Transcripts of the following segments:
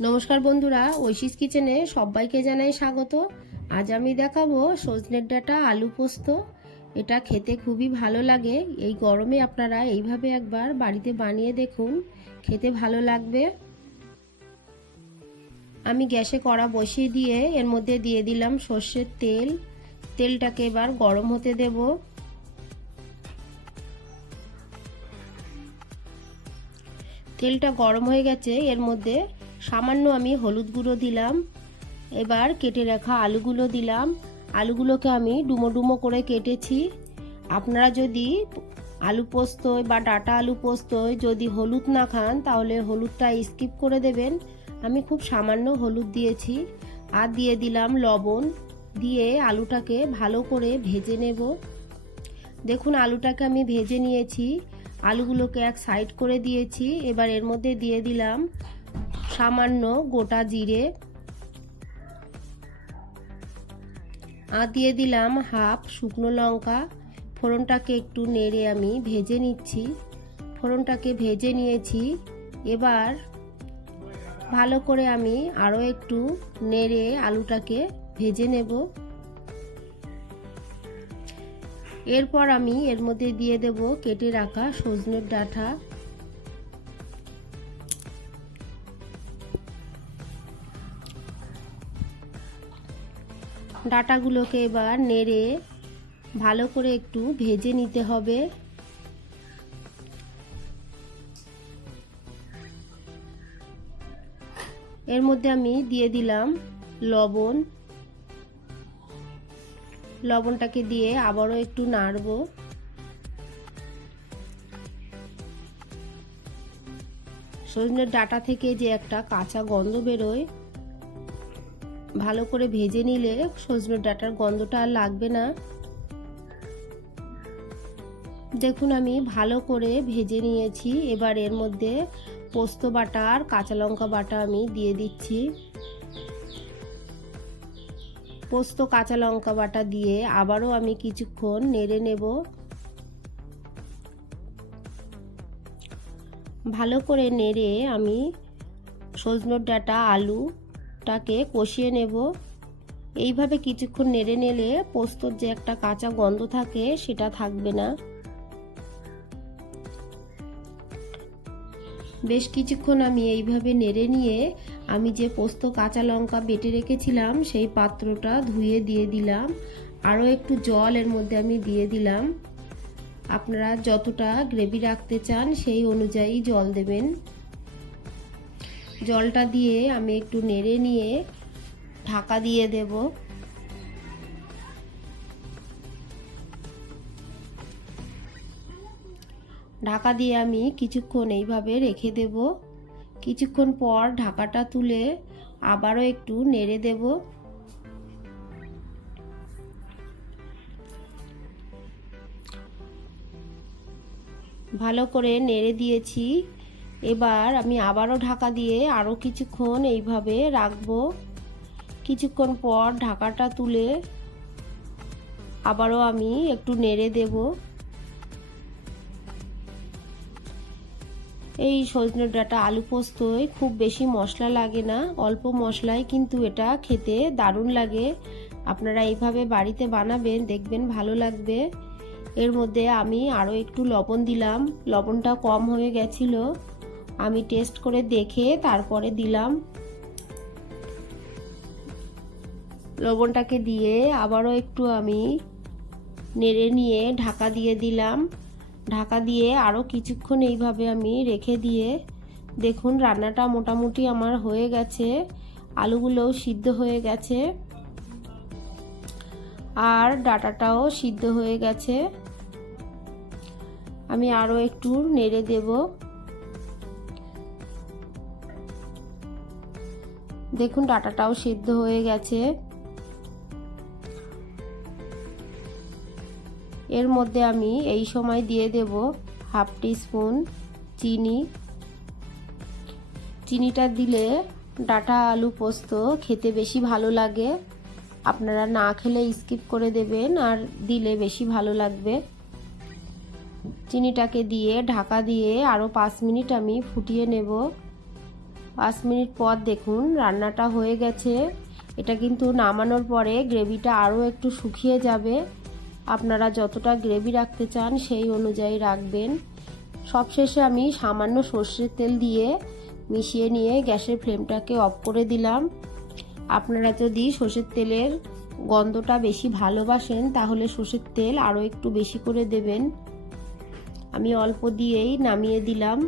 নমস্কার বন্ধুরা, ঐশীস কিচেনে সবাইকে জানাই স্বাগত। আজ আমি দেখাবো সজনের ডাঁটা আলু পোস্ত। এটা খেতে খুবই ভালো লাগে। এই গরমে আপনারা এইভাবে একবার বাড়িতে বানিয়ে দেখুন, খেতে ভালো লাগবে। আমি গ্যাসে কড়া বসিয়ে দিয়ে এর মধ্যে দিয়ে দিলাম সর্ষের তেল। তেলটাকে এবার গরম হতে দেব। তেলটা গরম হয়ে গেছে, এর মধ্যে সামান্য আমি হলুদ গুঁড়ো দিলাম। এবার কেটে রাখা আলুগুলো দিলাম। আলুগুলোকে আমি ডুমো ডুমো করে কেটেছি। আপনারা যদি আলু পোস্তয় বা ডাঁটা আলু পোস্তয় যদি হলুদ না খান তাহলে হলুদটা স্কিপ করে দেবেন। আমি খুব সামান্য হলুদ দিয়েছি। আর দিয়ে দিলাম লবণ। দিয়ে আলুটাকে ভালো করে ভেজে নেব। দেখুন আলুটাকে আমি ভেজে নিয়েছি। আলুগুলোকে এক সাইড করে দিয়েছি। এবার এর মধ্যে দিয়ে দিলাম সামান্য গোটা জিরে। আর দিয়ে দিলাম হাফ শুকনো লঙ্কা। ফোড়নটাকে একটু নেড়ে আমি ভেজে নিচ্ছি। ফোড়নটাকে ভেজে নিয়েছি। এবার ভালো করে আমি আরও একটু নেড়ে আলুটাকে ভেজে নেব। এরপর আমি এর মধ্যে দিয়ে দেব কেটে রাখা সজনের ডাঁটা। ডাঁটাগুলোকে এবার নেড়ে ভালো করে একটু ভেজে নিতে হবে। এর মধ্যে আমি দিয়ে দিলাম লবণ। লবণটাকে দিয়ে আবারও একটু নাড়ব। সজনের ডাঁটা থেকে যে একটা কাঁচা গন্ধ বেরোয়, ভালো করে ভেজে নিলে সজনের ডাঁটার গন্ধটা আর লাগবে না। দেখুন আমি ভালো করে ভেজে নিয়েছি। এবার এর মধ্যে পোস্ত বাটা আর কাঁচা লঙ্কা বাটা আমি দিয়ে দিচ্ছি। পোস্ত কাঁচা লঙ্কা বাটা দিয়ে আবারও আমি কিছুক্ষণ নেড়ে নেব। ভালো করে নেড়ে আমি সজনের ডাঁটা আলুটাকে কষিয়ে নেব। এইভাবে কিছুক্ষণ নেড়ে নিলে পোস্তর যে একটা কাঁচা গন্ধ থাকে সেটা থাকবে না। বেশ কিছুক্ষণ আমি এইভাবে নেড়ে নিয়ে আমি যে পোস্ত কাঁচা লঙ্কা বেটে রেখেছিলাম সেই পাত্রটা ধুয়ে দিয়ে দিলাম। আরও একটু জল এর মধ্যে আমি দিয়ে দিলাম। আপনারা যতটা গ্রেভি রাখতে চান সেই অনুযায়ী জল দেবেন। জলটা দিয়ে আমি একটু নেড়ে নিয়ে ঢাকা দিয়ে দেব। ঢাকা দিয়ে আমি কিছুক্ষণ এইভাবে রেখে দেব। কিছুক্ষণ পর ঢাকাটা তুলে আবারও একটু নেড়ে দেব। ভালো করে নেড়ে দিয়েছি। এবার আমি আবারও ঢাকা দিয়ে আরও কিছুক্ষণ এইভাবে রাখবো। কিছুক্ষণ পর ঢাকাটা তুলে আবারও আমি একটু নেড়ে দেব। এই সজনের ডাঁটা আলু পোস্তয় খুব বেশি মশলা লাগে না, অল্প মশলায় কিন্তু এটা খেতে দারুণ লাগে। আপনারা এইভাবে বাড়িতে বানাবেন, দেখবেন ভালো লাগবে। এর মধ্যে আমি আরও একটু লবণ দিলাম। লবণটা কম হয়ে গেছিল, আমি টেস্ট করে দেখে তারপরে দিলাম। লবণটাকে দিয়ে আবারও একটু আমি নেড়ে নিয়ে ঢাকা দিয়ে দিলাম। ঢাকা দিয়ে আরও কিছুক্ষণ এইভাবে আমি রেখে দিয়ে দেখুন রান্নাটা মোটামুটি আমার হয়ে গেছে। আলুগুলোও সিদ্ধ হয়ে গেছে আর ডাঁটাটাও সিদ্ধ হয়ে গেছে। আমি আরও একটু নেড়ে দেব। দেখুন ডাঁটাটাও সিদ্ধ হয়ে গেছে। এর মধ্যে আমি এই সময় দিয়ে দেব হাফ টিস্পুন চিনি। চিনিটা দিলে ডাঁটা আলু পোস্ত খেতে বেশি ভালো লাগে। আপনারা না খেলে স্কিপ করে দেবেন, আর দিলে বেশি ভালো লাগবে। চিনিটাকে দিয়ে ঢাকা দিয়ে আরও 5 মিনিট আমি ফুটিয়ে নেব। 5 মিনিট পর দেখুন রান্নাটা হয়ে গেছে। এটা কিন্তু নামানোর পরে গ্রেভিটা আরও একটু শুকিয়ে যাবে। আপনারা যতটা গ্রেভি রাখতে চান সেই অনুযায়ী রাখবেন। সবশেষে আমি সামান্য সর্ষের তেল দিয়ে মিশিয়ে নিয়ে গ্যাসের ফ্লেমটাকে অফ করে দিলাম। আপনারা যদি সর্ষের তেলের গন্ধটা বেশি ভালোবাসেন তাহলে সর্ষের তেল আরও একটু বেশি করে দেবেন। আমি অল্প দিয়েই নামিয়ে দিলাম।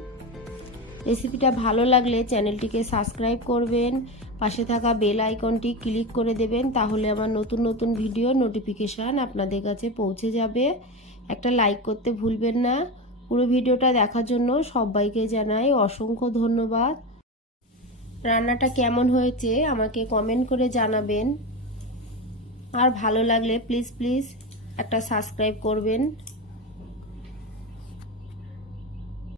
রেসিপিটা ভালো লাগলে চ্যানেলটিকে সাবস্ক্রাইব করবেন, পাশে থাকা বেল আইকনটি ক্লিক করে দেবেন, তাহলে আমার নতুন নতুন ভিডিও নোটিফিকেশান আপনাদের কাছে পৌঁছে যাবে। একটা লাইক করতে ভুলবেন না। পুরো ভিডিওটা দেখার জন্য সবাইকে জানাই অসংখ্য ধন্যবাদ। রান্নাটা কেমন হয়েছে আমাকে কমেন্ট করে জানাবেন। আর ভালো লাগলে প্লিজ একটা সাবস্ক্রাইব করবেন।